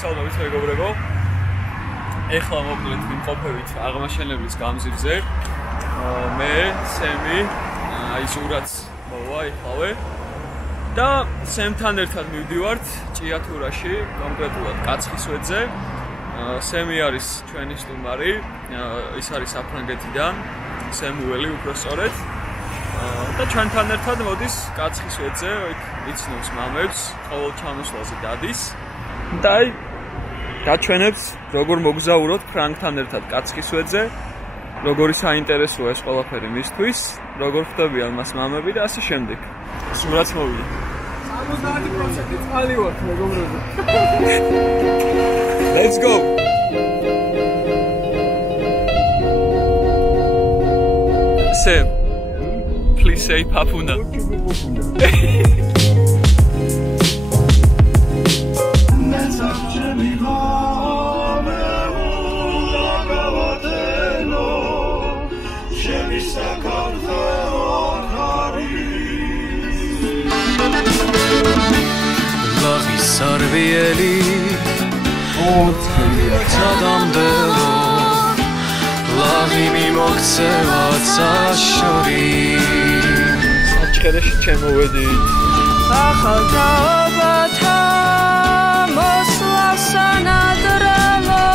მოგესალმებით მეგობრებო. ეხლა მოკლედ ვიმყოფებით აღმაშენებლის გამზირზე. მე, სემი, ზურაც მოვა ეხლავე. და სემთან ერთად მივდივართ ჭიათურაში, კონკრეტულად კაცხისვედზე. სემი არის ჩვენი სტუმარი, ის არის საფრანგეთიდან, სემუელი უბრალოდ. და ჩვენთან ერთად მოდის კაცხისვედზე, იცნობს მამებს, ყოველ ჩამოსვლაზე დადის. და გაჩვენებს, როგორ მოგზაუროთ ფრანგთან ერთად კაცხისვედზე, როგორი საინტერესოა ეს ყველაფერი მისთვის, როგორ ხვდებიან მას მამები და ასე შემდეგ. სურაც მოვიდა. 70% წყალი ვართ მეგობრებო. Let's go. Sam, please say Papuna. Sarvieli Tadamdelo Lagimi moktseva tsashori Saçkereshi çemovedit Axal taobata moslasanadralo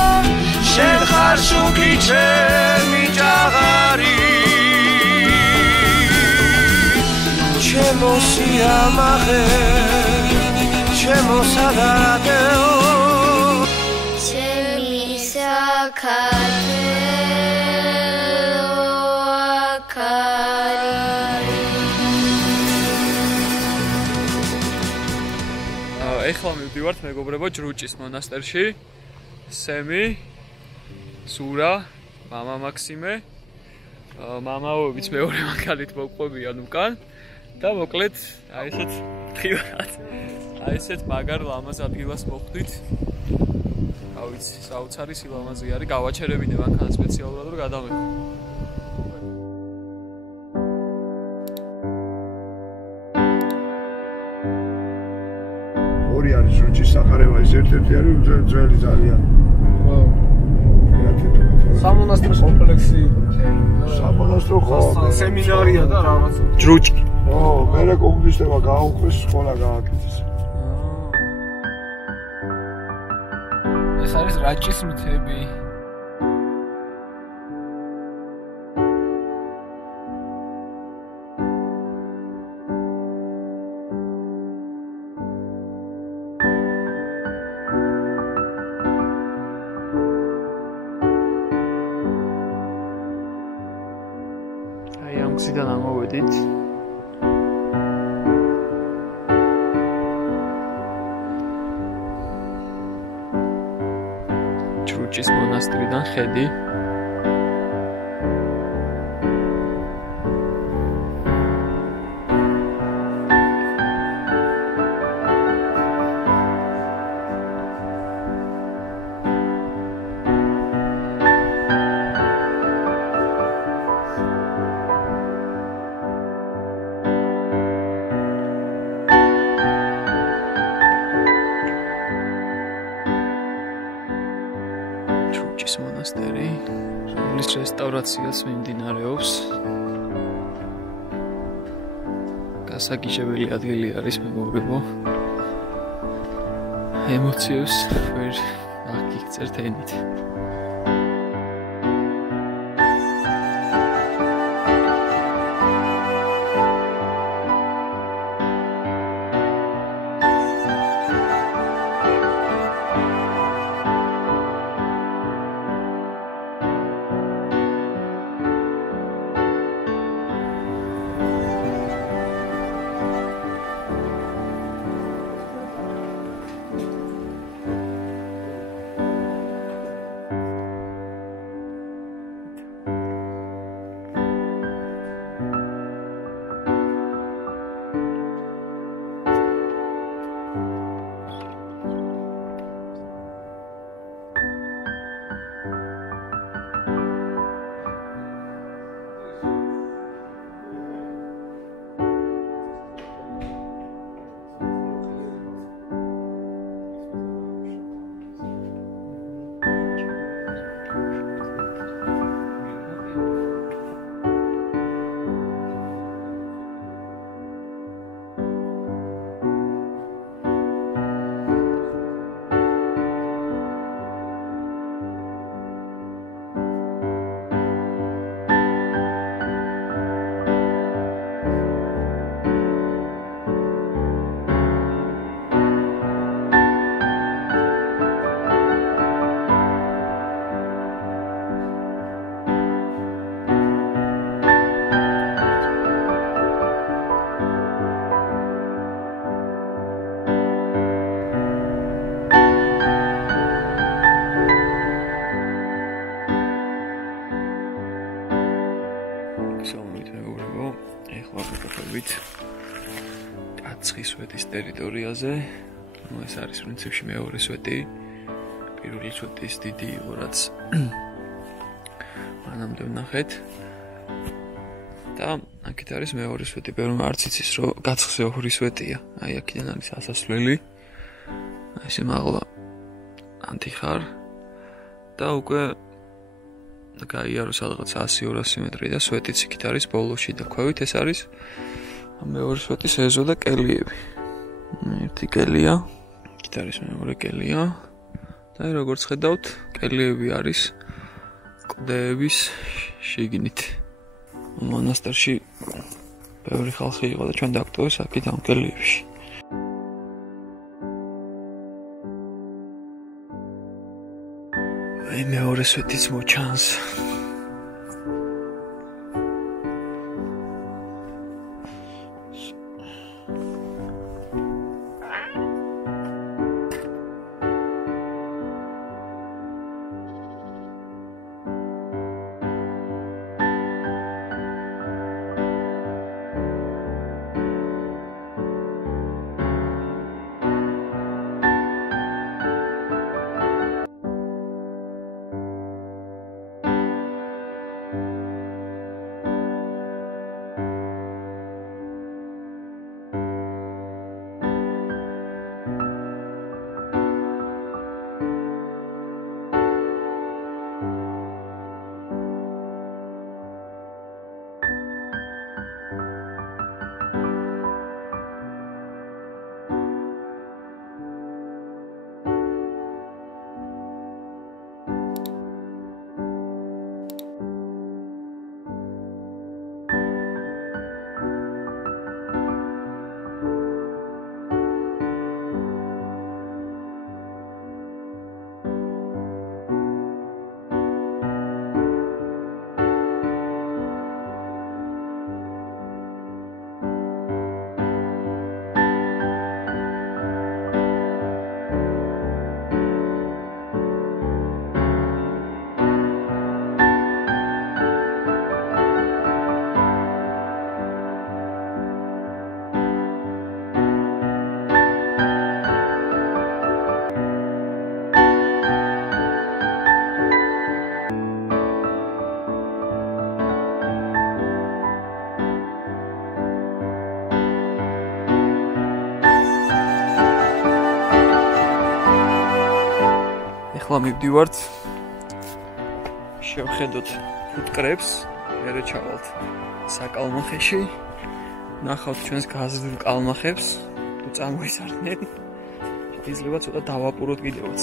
Shekharshuki chemi jagari Chemosiamaghe Chemosadarateo Chemisakatelo akari ეხლა მივდივართ მეგობრებო ჯრუჭის მონასტერში. სემი, ზურა, მამა მაქსიმე, მამაობიც მეორე მაგალით მოგყვებიან უკან და მოკლედ აი ესეთ ხილად აი ესეთ მაგარ ლამაზ ადგილას მოხვდით. რა ვიცი, საოცარი სილამაზე არის, გავაჩერებინე მანქანა სპეციალურად რომ გადავეხო. ორი არის ჯრუჭის სახარება, ის ერთ-ერთი არის ძველი ძალიან. ხო. სამონასტრო კომპლექსი. სამონასტრო ხო. სემინარია და რაღაც. ჯრუჭი. ო, მერე კომუნისტებმა გააუქმეს, სკოლა გააკეთეს. ეს არის რაჭის მთები. აი ამ გზიდან ამოვედით. ჯრუჭის მონასტრიდან ხედი. ჯრუჭის მონასტერი, რომლის რესტავრაციაც მიმდინარეობს. გასაგიჟებელი ადგილი არის მეგობრებო. ემოციებს ვერ აღგიგწერთ ენით. სვეტის ტერიტორიაზე. ეს არის პრინციპში მეორე სვეტი. პირველი სვეტის დიდი იყო, რაც მანამდე ვნახეთ. და აქეთ არის მეორე სვეტი, ბევრი არც იცის, რომ გაცხზე ორი სვეტია. აი აქედან არის ასასვლელი. ესე მაღლა ანტიხარ და უკვე გაიარო სადღაც 100-200 მეტრი და სვეტიც იქით არის ბოლოში და ქვევით ეს არის მეორე სვეტის ეზო და კელიები. ერთი კელია, იქით არის მეორე კელია და როგორც ხედავთ, კელიები არის კლდეების შიგნით. მონასტერში ბევრი ხალხი იყო და ჩვენ დაგტოვეს აქეთ ამ კელიებში. აი მეორე სვეტიც მოჩანს. ახლა მივდივართ შევხედოთ ფუტკრებს, მერე ჩავალთ საკალმახეში, ნახავთ ჩვენს გაზრდილ კალმახებს, თუ წამოიზარდნენ, შეიძლება ცოტა დავაპუროთ კიდევაც.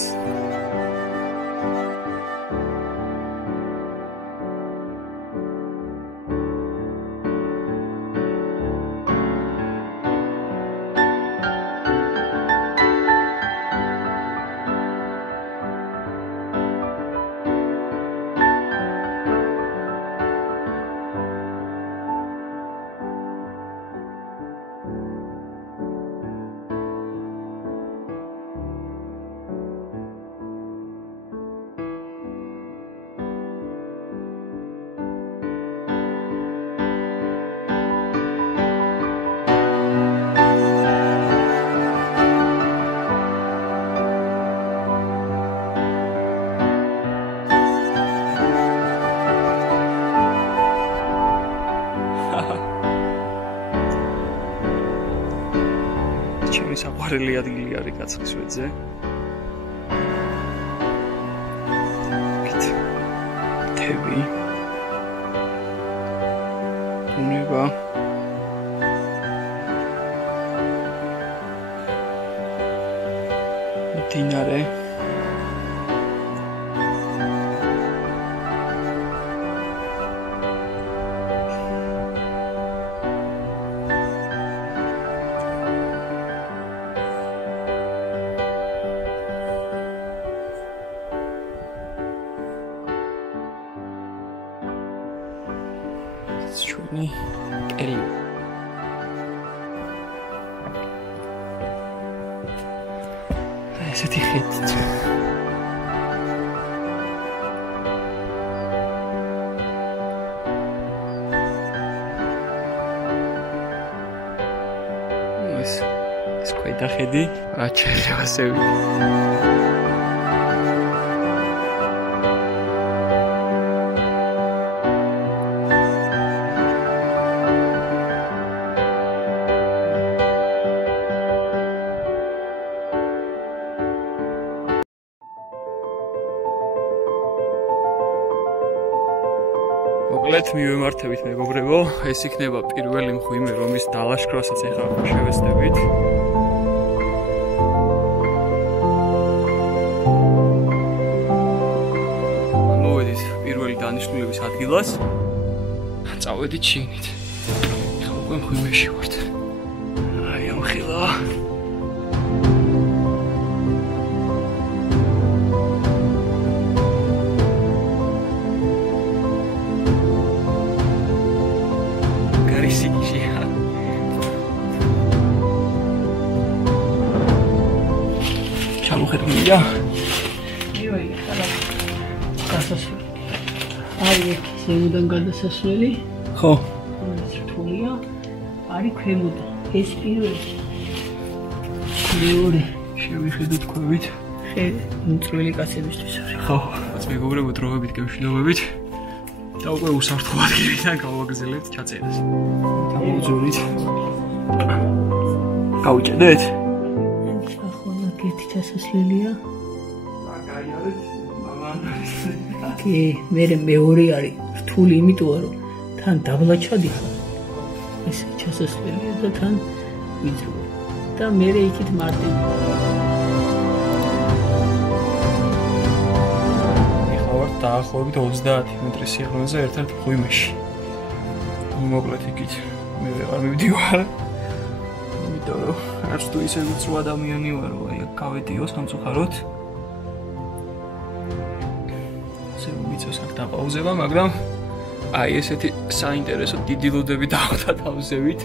ჩემი საყვარელი ადგილი არის გაცხის ვედზე. თები. ნება. მდინარე. ჩვენი კელი. ესეთი ხეთით. ეს გადახედი. აჩერე ასევი. მოკლედ მივემართებით მეგობრებო, ეს იქნება პირველი მღვიმე, რომლის დალაშქრასაც ახლა შევეცდებით. მოვედით პირველი დანიშნულების ადგილას. წავედით შიგნით. ახლა უკვე მღვიმეში ვართ. აი ამხილა. ჩამოხედმია. იოი, ხარა. გასასვლელი. არის ზემოდან გადასასვლელი. ხო. ეს რთულია. არის ქვემოდან. ეს პირველი. მეორე. შევიხედოთ ქვევით. მწვრილი კაცებისთვის არის. ხო. რაც მეგობრებო დროებით გემშვიდობებით. და უკვე უსაფრთხო ადგილიდან გავაგზავნებთ ჩაწერას. გამოვძურით. გავუჭედეთ? ახლა ერთი ჩასასვლელია. კაი არის, მამან არის. კი, მეორე არის რთული, იმიტომ რომ თან დაბლა ჩადიხარ. ეს ჩასასვლელია და თან ვიწრო. და მე იქით მარტივ. ეხლა ვარ დაახლოებით 30 მეტრის სიღრმეზე ერთ-ერთ მღვიმეში. მოკლედ იქით მე ვეღარ მივდივარ. იმიტომ რომ არც თუ ისე უცრო ადამიანი ვარ, რომ აი გავედიო სამწუხაროდ. ასე მიწოს აქ დაპაუზება, მაგრამ აი ესეთი საინტერესო დიდი ლოდები დავხდა თავზევით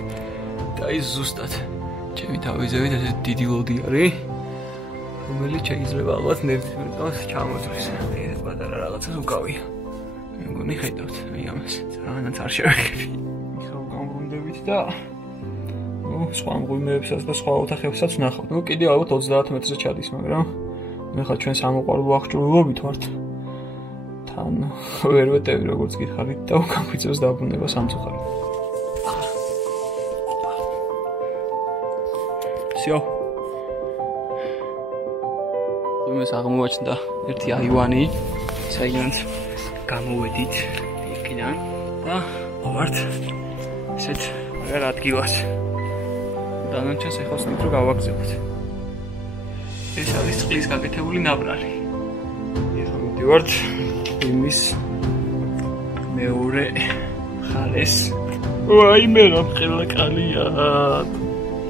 და ის ზუსტად ჩემი თავზევით ესეთი დიდი ლოდი არის, რომელიც შეიძლება ალბათ ნებისმიერს ჩამოწვის. ეს პატარა რაღაცა უკავია. მე მგონი ხედავთ აი ამას. ძალიან არ შევეხები. ეხლა გამომდებით და სხვა მღვიმეებსაც და სხვა ოთახებსაც ვნახავთ. კიდევ ალბათ 30 მეტრზე ჩადის, მაგრამ მე ხა ჩვენ სამოყვარულო აღჭურვილობით ვართ. თან ვერ ვეტევი როგორც გითხარით და გამგვიწევს დაბრუნება სამწუხაროდ. всё. იმას აღმოაჩნდა ერთი აივანი, საიდანაც გამოვედით იქიდან და ვართ ესეთ მაგარ ადგილას. დანარჩენს ეხლა ვსწრებთ რომ გავაგზავნოთ. ეს არის წყლის გაკეთებული ნაპრალი. ეხლა მივდივართ იმის მეორე მხარეს. ვაი მე რა მყელა კალია.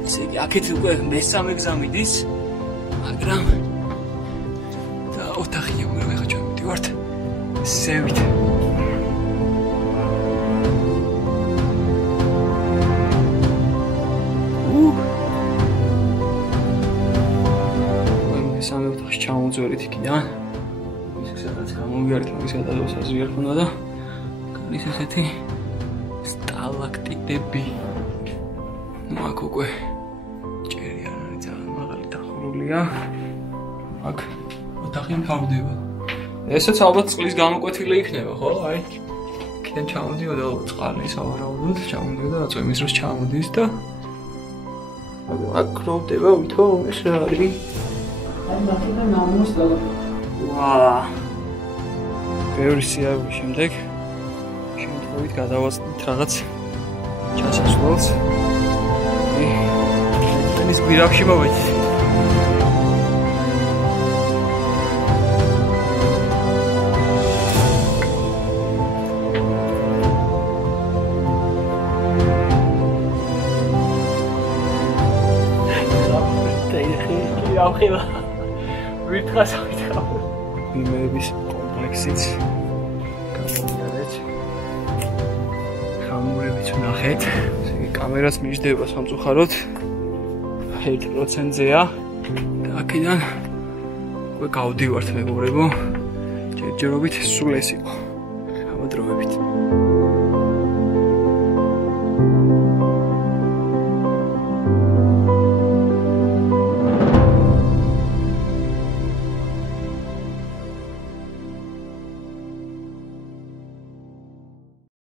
ესე იგი აქეთ უკვე მესამე გზა მიდის, მაგრამ და ოთახია უკვე ეხლა ჩვენ მივდივართ სევით. მესამე ოთახში ჩამოვძვერით იქიდან. სადაც გამოვიარეთ, მაგის გადადებას აზრი არ ქონდა და გალის ესეთი სტალაქტიტები. ნუ აქ უკვე ჭერი არ არის, ძალიან მაღალი დახურულია. აქ ოთახი მთავრდება. ესეც ალბათ წყლის გამოკვეთილი იქნება, ხო? აი იქიდან ჩამოდიოდა წყალი სავარაუდოდ, ჩამოდიოდა რაც იმის დროს ჩამოდის და აქ ქროვდება ვითომ ეს რა არის? აი მაგიდა ნამოსტალა. ვაა. ბევრი სიარული შემდეგ შემთხვევით გადავასწრით რაღაც ჩასასვლელს. ეს გვირაბში მოვედი. ახლა ვითხას ვითხავ. იმების კომპლექსიც გამოვიარეთ. ხამურებიც ვნახეთ. ესე იგი კამერაც მიჯდება სამწუხაროდ 1%-ზეა. და აქედან უკვე გავდივართ მეგობრებო. ჯერჯერობით სულ ეს იყო. გამოდროებით.